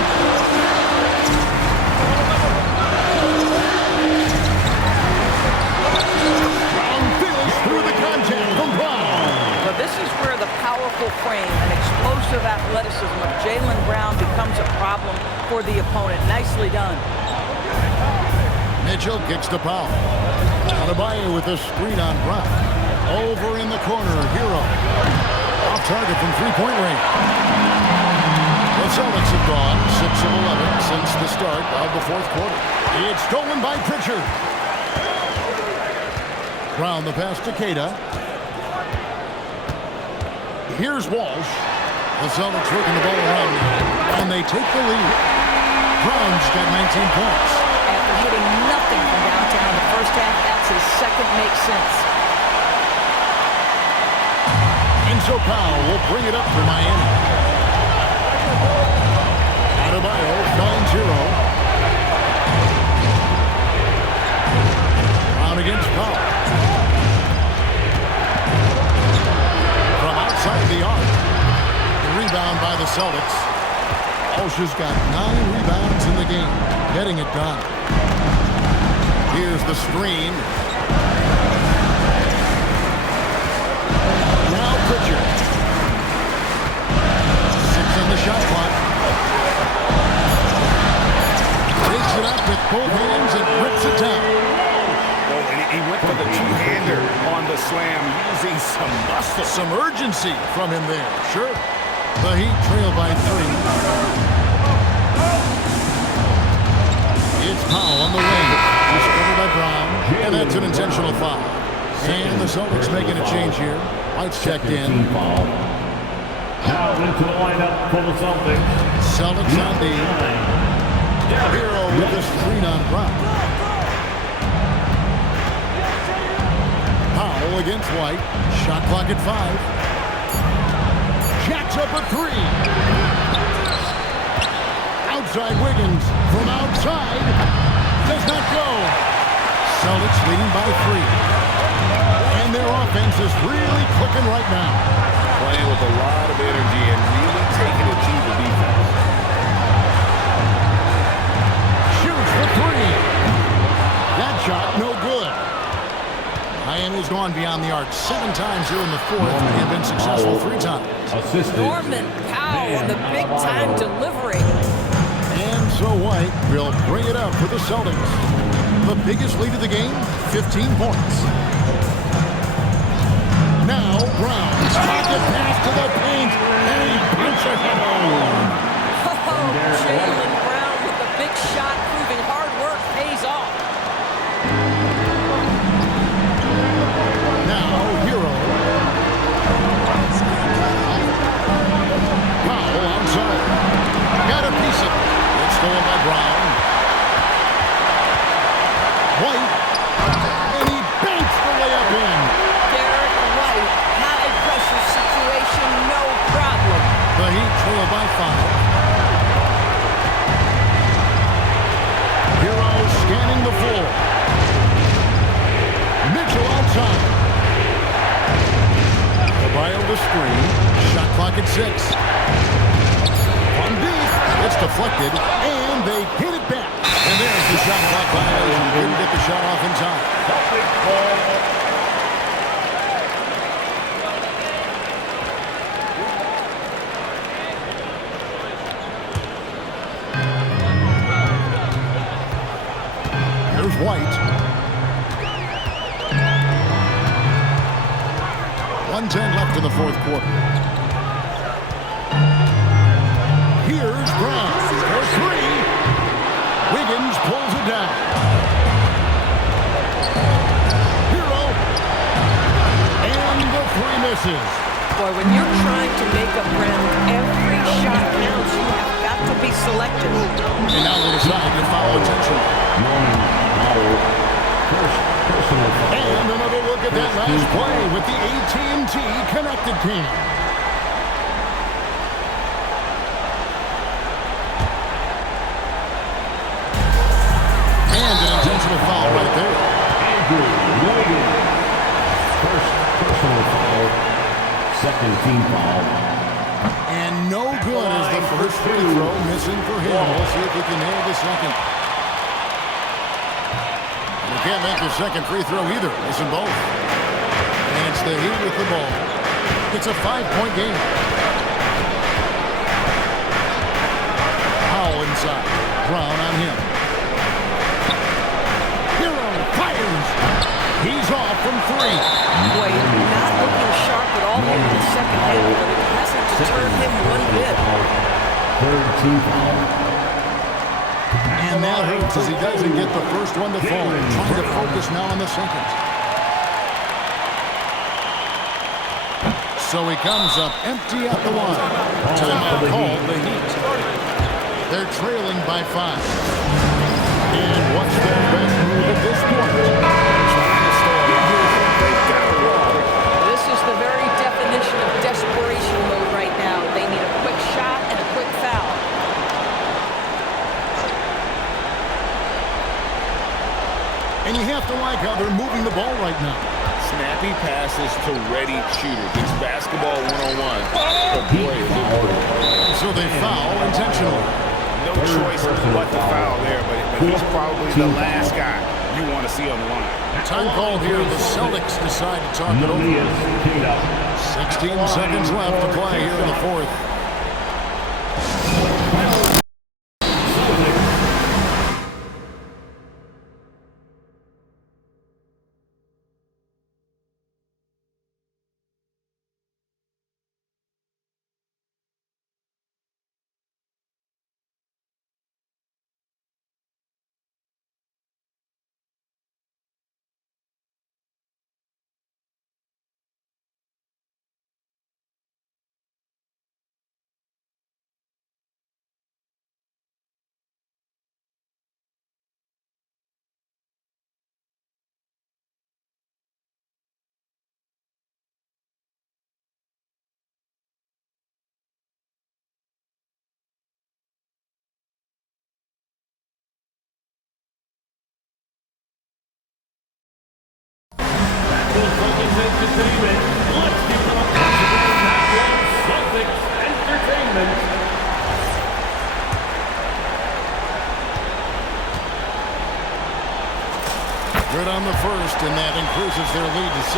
Brown feels through the contact from Brown. But this is where the powerful frame and explosive athleticism of Jaylen Brown becomes a problem for the opponent. Nicely done. Mitchell kicks the foul. Adebayo with the screen on Brown. Over in the corner, Hero. Off target from three-point range. The Celtics have gone 6 of 11 since the start of the fourth quarter. It's stolen by Pritchard. Brown the pass to Queta. Here's Walsh. The Celtics working the ball around, and they take the lead. Brown's got 19 points. After hitting nothing from downtown in the first half, that's his second make sense. Enzo Powell will bring it up for Miami. Adebayo finds Hero. Brown against Powell. From outside the arc. The rebound by the Celtics. Walsh has got 9 rebounds in the game. Getting it done. Here's the screen. Now Pritchard. 6 on the shot clock. Takes it up with both hands and rips it down. Well, he went for the two-hander on the slam, using some muscle. Some urgency from him there, sure. The Heat trail by 3. It's Powell on the wing. He's covered by Brown, and that's an intentional foul. And the Celtics making a change here. White's checked in. Now into the lineup for the Celtics. Celtics on D. Hero with the screen on Brown. Powell against White. Shot clock at 5. Jacks up a 3. Outside Wiggins. From outside. Does not go. Celtics leading by 3. And their offense is really clicking right now. Playing with a lot of energy and really taking it to the defense. Shoots for 3. That shot no good. Miami's gone beyond the arc 7 times here in the fourth and have been successful 3 times. Norman Powell with a big-time delivery. And so White will bring it up for the Celtics. The biggest lead of the game, 15 points. Now Brown. Pocket pass to the paint, and he punches it home. Oh, Jaylen Brown with a big shot, proving hard work pays off. 6. From deep, it's deflected, and they hit it back. And there's the shot clock violation. Didn't get the shot off in time. Here's White. 1:10 left in the fourth quarter. Here's Brown for 3. Wiggins pulls it down. Hero. And the 3 misses. Boy, when you're trying to make up ground, every shot counts. You have got to be selective. And now they decide to foul intentionally. And another look at that last play with the AT&T Connected team. And an intentional foul right there. Andrew Wiggins. First personal foul. Second team foul. And no good as the first free throw missing for him. We'll see if he can nail the second. And he can't make the second free throw either. Missing both. And it's the Heat with the ball. It's a 5-point game. Powell inside. Brown on him. Hero fires. He's off from 3. Boy, not looking sharp at all here in the second half, but it hasn't deterred him one bit. Third team foul. And that hurts as he doesn't get the first one to fall. Trying to focus now on the second. So he comes up empty at the line. Timeout called the Heat. They're trailing by 5. And what's their best move at this point? This is the very definition of desperation mode right now. They need a quick shot and a quick foul. And you have to like how they're moving the ball right now. Snappy passes to ready shooters. It's basketball 101. But boy, is it working. So they foul intentionally. No choice but to foul there, but he's probably the last guy you want to see on the line. Time call here. The Celtics decide to talk it over. 16 seconds left to play here in the fourth. Entertainment. Let's give them a possible Celtics Entertainment. Good on the first, and that increases their lead to 6.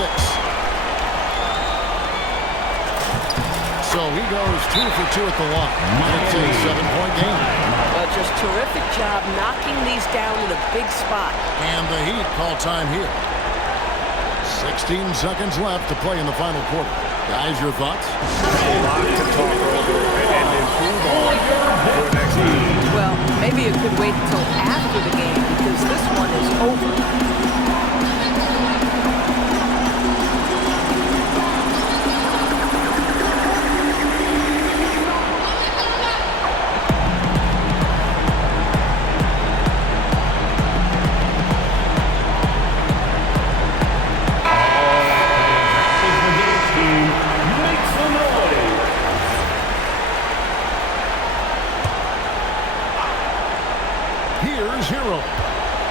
So he goes 2 for 2 at the line. It's a 7-point game. Just terrific job knocking these down in a big spot. And the Heat call time here. 16 seconds left to play in the final quarter. Guys, your thoughts? A lot to talk over and improve on for next game. Well, maybe it could wait until after the game because this one is over.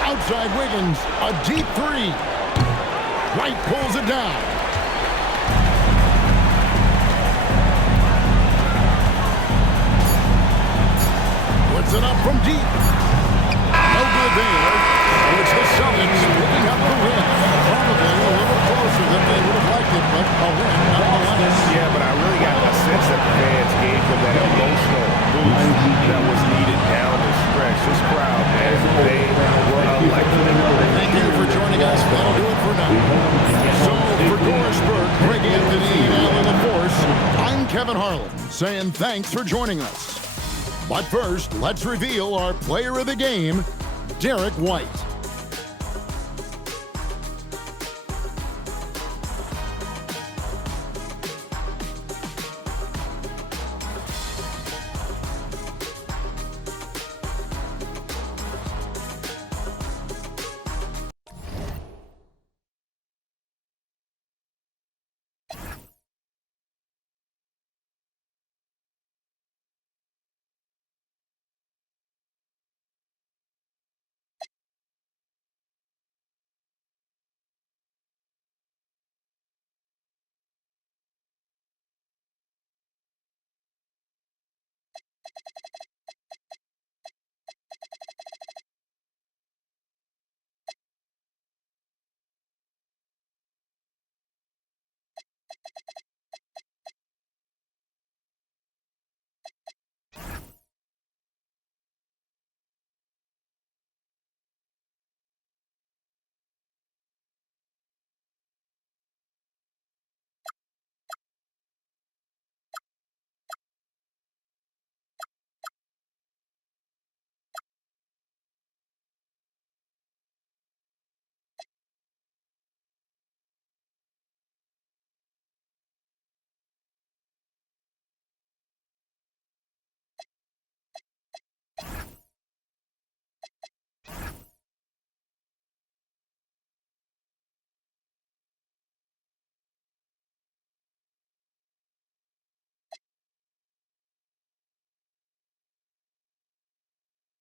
Outside Wiggins, a deep 3. White pulls it down. puts it up from deep. No good there. So it's the Celtics picking up the win. Probably a little closer than they would have liked it, but a win nonetheless. Yeah, but I really got a sense that the fans gave them that emotional boost that was needed down the stretch. This crowd, man, they were electric. Thank you for joining us. That'll do it for now. So for Doris Burke, Greg Anthony, and Alan LaForce, I'm Kevin Harlan saying thanks for joining us. But first, let's reveal our player of the game, Derek White.